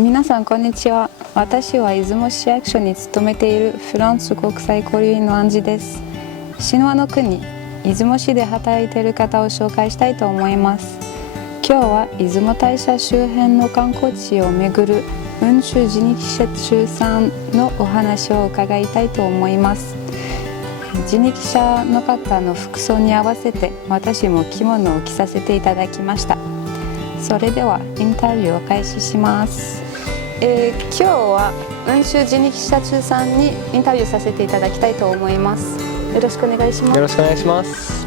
皆さんこんにちは。私は出雲市役所に勤めているフランス国際交流員のアンジです。神話の国出雲市で働いている方を紹介したいと思います。今日は出雲大社周辺の観光地を巡る雲州人力車中さんのお話を伺いたいと思います。人力車の方の服装に合わせて私も着物を着させていただきました。それではインタビューを開始します。今日は雲州人力車中さんにインタビューさせていただきたいと思います。よろしくお願いします。よろしくお願いします。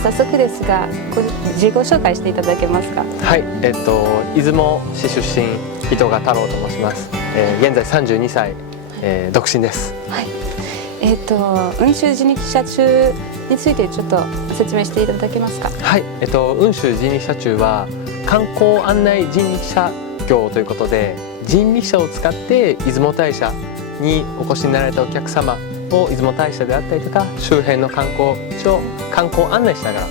早速ですが、自己紹介していただけますか。はい、出雲市出身伊藤賀太郎と申します。現在32歳、独身です。はい。雲州人力車中についてちょっと説明していただけますか。はい、雲州人力車中は観光案内人力車業ということで、人力車を使って出雲大社にお越しになられたお客様を出雲大社であったりとか周辺の観光地を観光案内しながら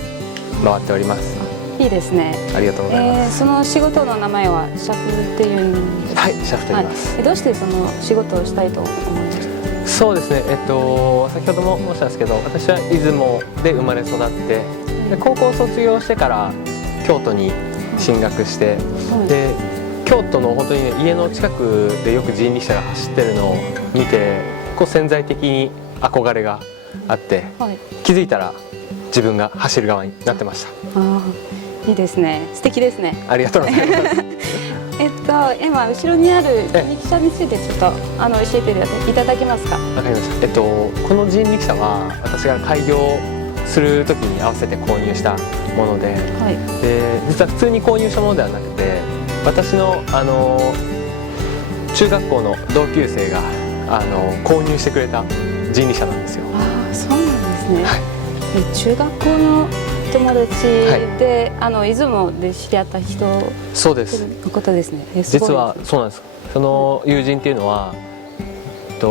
回っております。いいですね。ありがとうございます。その仕事の名前はシャフっていうんですか。はい、シャフと言います。どうしてその仕事をしたいと思いました。そうですね。先ほども申したんですけど、私は出雲で生まれ育って、で高校を卒業してから京都に進学して、で京都の本当にね、家の近くでよく人力車が走ってるのを見て、こう潜在的に憧れがあって、気づいたら自分が走る側になってました。いいですね。素敵ですね。ありがとうございます。今後ろにある人力車についてちょっと教えていただけますか。わかりました。この人力車は私が開業する時に合わせて購入したもので、で実は普通に購入したものではなくて、私の中学校の同級生が購入してくれた人力車なんですよ。そうなんですね。中学校の友達で、出雲で知り合った人そうですのことですね。実はそうなんです。その友人っていうのは、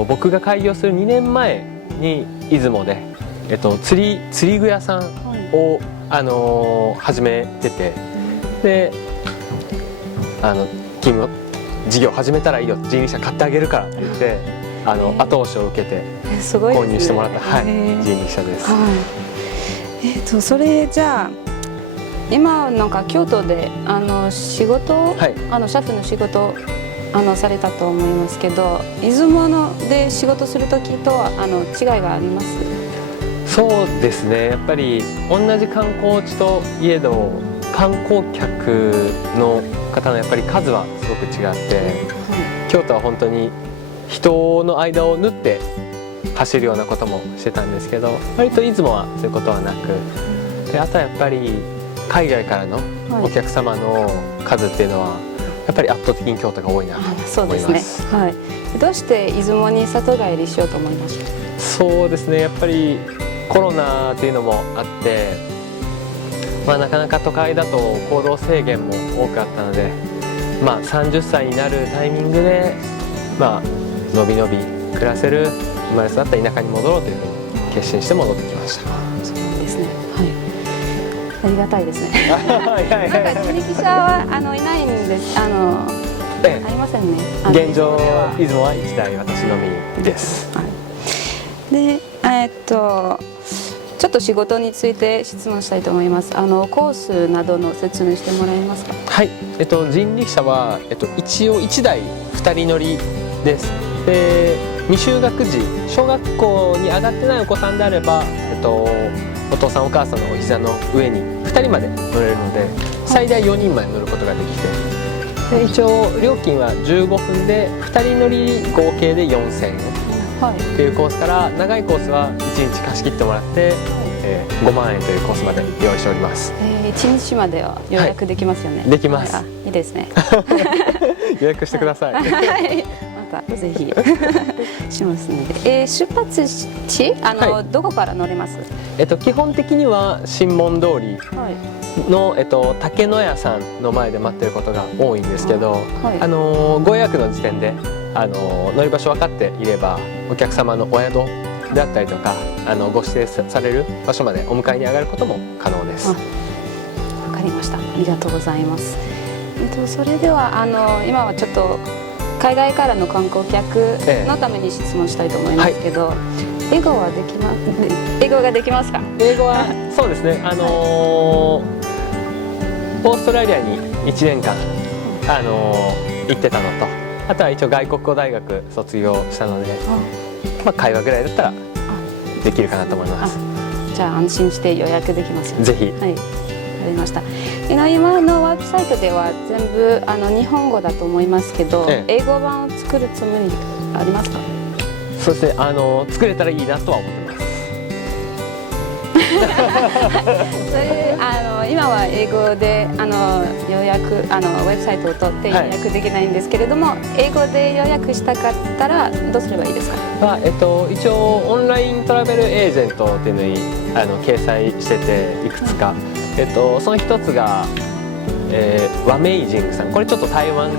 僕が開業する2年前に出雲で、釣り具屋さんを、始めてて、で事業始めたらいいよ、人力車買ってあげるからって言って、後押しを受けて購入してもらった、人力車です。それじゃあ今なんか京都で仕事、シャフの仕事されたと思いますけど、出雲で仕事する時とは違いがあります？そうですね。やっぱり同じ観光地といえど観光客の方のやっぱり数はすごく違って、京都は本当に人の間を縫って走るようなこともしてたんですけど、割と出雲はそういうことはなく、であとはやっぱり海外からのお客様の数っていうのはやっぱり圧倒的に京都が多いなと思います。そうですね。どうして出雲に里帰りしようと思いました？そうですね。やっぱりコロナっていうのもあって、なかなか都会だと行動制限も多くあったので、30歳になるタイミングでのびのび暮らせる生まれ育った田舎に戻ろうというふうに決心して戻ってきました。そうですね。ありがたいですね。なんか人力車はいないんです。ありませんね。現状出雲は1台私のみです。で、ちょっと仕事について質問したいと思います。コースなどの説明してもらえますか。はい。人力車は一応1台2人乗りです。で、未就学児、小学校に上がってないお子さんであれば、お父さんお母さんのお膝の上に2人まで乗れるので、最大4人まで乗ることができて、で一応料金は15分で2人乗り合計で4000円っていうコースから、長いコースは1日貸し切ってもらって、5万円というコースまで用意しております。1日までは予約できますよね。できます。いいですね。予約してください。またぜひしますので、出発地どこから乗れます？基本的には神門通りの竹野屋さんの前で待ってることが多いんですけど、ご予約の時点で乗り場所分かっていれば、お客様のお宿であったりとかご指定される場所までお迎えに上がることも可能です。わかりました。ありがとうございます。それでは今はちょっと海外からの観光客のために質問したいと思いますけど、英語は英語ができますか？英語はそうですね、オーストラリアに1年間、行ってたのと、あとは一応外国語大学卒業したので、会話ぐらいだったらできるかなと思います。じゃあ安心して予約できますよね。ぜひ。はい、わかりました。今のウェブサイトでは全部日本語だと思いますけど、英語版を作るつもりありますか？そうですね、作れたらいいなとは思ってます。それ今は英語で予約ウェブサイトを取って予約できないんですけれども、英語で予約したかったらどうすればいいですか？一応オンライントラベルエージェントっていうのに掲載してていくつか、その一つが、ワメイジングさん、これちょっと台湾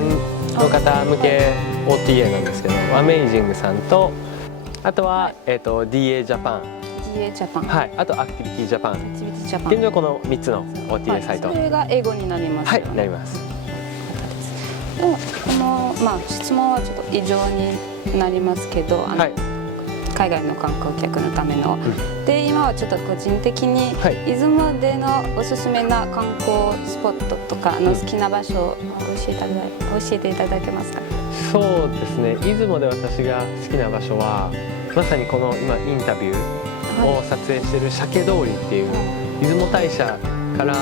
の方向け OTA なんですけど、ワメイジングさんと、あとは、DA ジャパン、はい、あとアクティビティジャパン、現状この3つの OTA サイト、それが英語になります。はい、なります。この質問はちょっと異常になりますけど、海外の観光客のための、で今はちょっと個人的に、出雲でのおすすめな観光スポットとか好きな場所を教えていただけますか？そうですね、出雲で私が好きな場所はまさにこの今インタビューを撮影している鮭通りっていう、出雲大社から、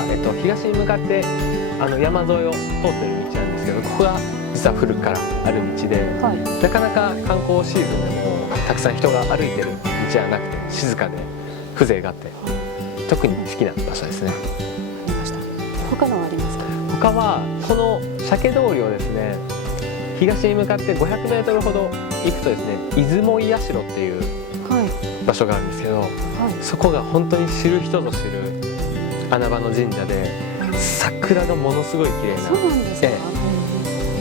東に向かって山沿いを通ってる道なんですけど、ここが実は古くからある道で、なかなか観光シーズンでもたくさん人が歩いてる道はなくて、静かで風情があって、特に好きな場所ですね。他のはありますか？他はこの鮭通りをですね、東に向かって500メートルほど行くとですね、出雲社っていう場所があるんですけど、そこが本当に知る人ぞ知る穴場の神社で、桜がものすごい綺麗な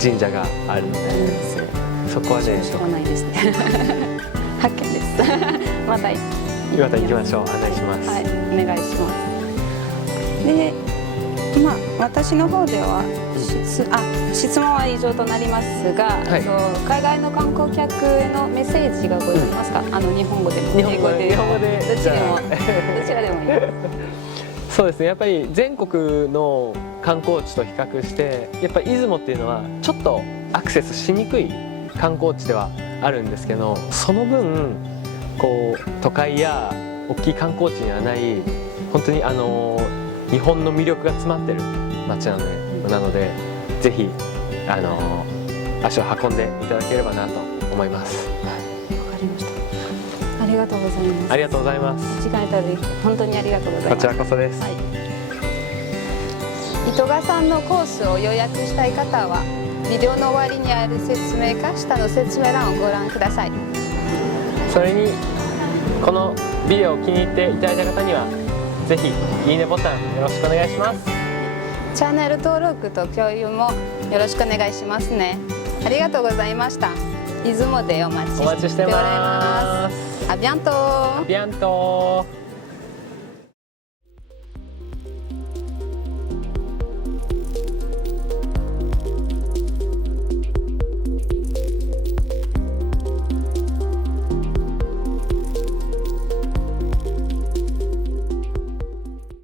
神社があるので、そこはね、知らないですね。発見です。また行きましょう。案内します。はい、お願いします。で、私の方では質問は以上となりますが、海外の観光客へのメッセージがございますか？日本語でも英語でもどちらでもいい。そうですね、やっぱり全国の観光地と比較して、やっぱり出雲っていうのはちょっとアクセスしにくい観光地ではあるんですけど、その分こう都会や大きい観光地にはない本当に日本の魅力が詰まってる街なので、ぜひ足を運んでいただければなと思います。わかりました。ありがとうございます。ありがとうございます。時間いただき本当にありがとうございます。こちらこそです。糸賀さんのコースを予約したい方は、ビデオの終わりにある説明か下の説明欄をご覧ください。それにこのビデオを気に入っていただいた方には、ぜひいいねボタンよろしくお願いします。チャンネル登録と共有もよろしくお願いしますね。ありがとうございました。出雲でお待ちしております。アビアント。アビアント。